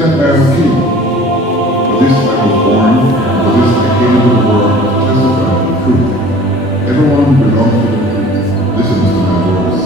that I am king. For this I was born, and for this I came into the world to testify to the truth. Everyone who belongs to the truth listens to my voice.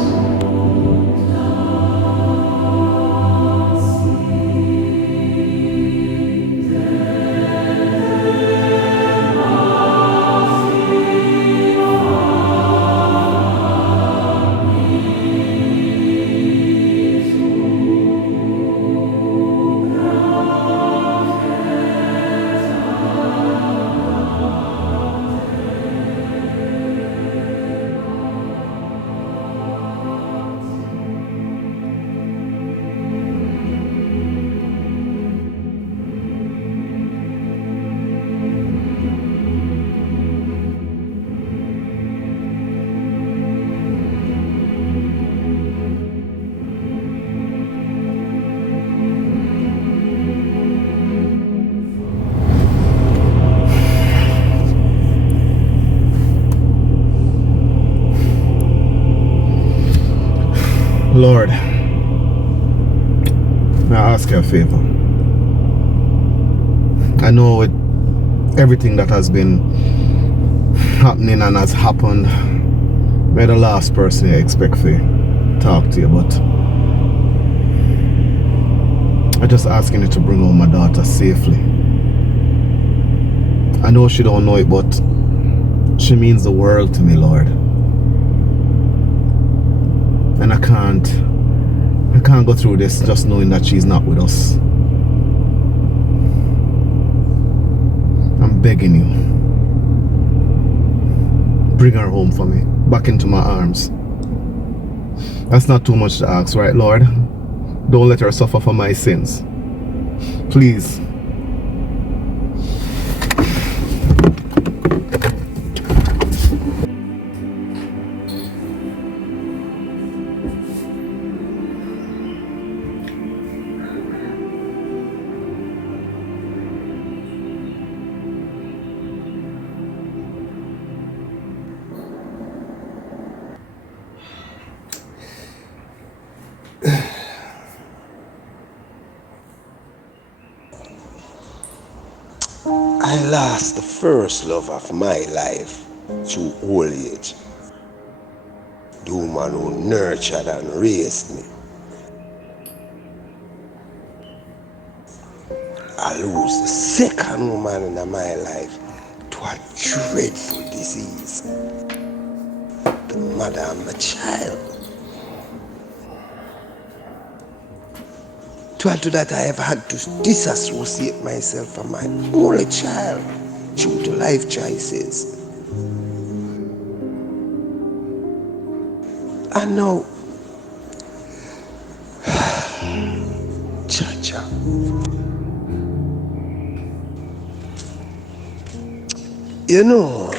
Lord, may I ask you a favor? I know with everything that has been happening and has happened, we're the last person you expect to talk to you, but I'm just asking you to bring home my daughter safely. I know she don't know it, but she means the world to me, Lord. And I can't go through this just knowing that she's not with us. I'm begging you. Bring her home for me, back into my arms. That's not too much to ask, right, Lord? Don't let her suffer for my sins. Please. I lost the first love of my life through old age. The woman who nurtured and raised me. I lose the second woman in my life to a dreadful disease. The mother of my child. To add to that, I have had to disassociate myself from my only child due to life choices. And now, Cha-cha. You know,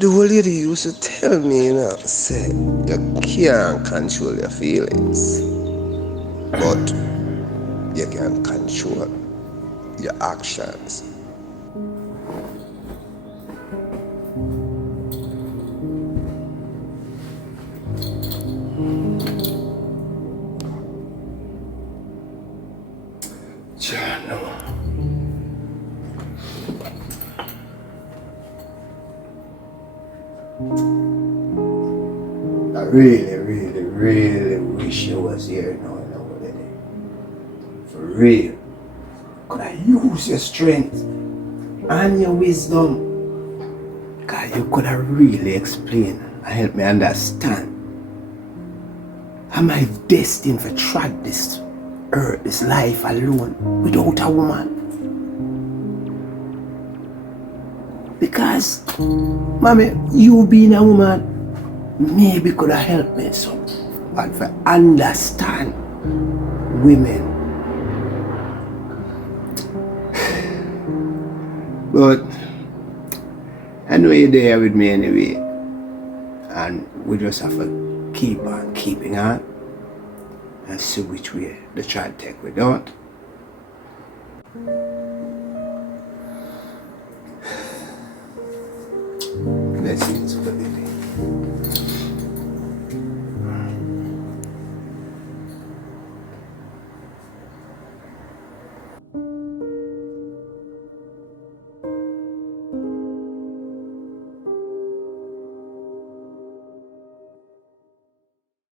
the old lady used to tell me, say, you can't control your feelings, but you can control your actions. I really wish you was here now, lady. For real. Could I use your strength and your wisdom? Cause you could have really explained and help me understand. Am I destined to tread this earth, this life alone, without a woman? Because, mommy, you being a woman, maybe could have helped me some. But for understand women. But I know you're there with me anyway. And we just have to keep on keeping on and see which way the try to take we don't. Blessings for the baby.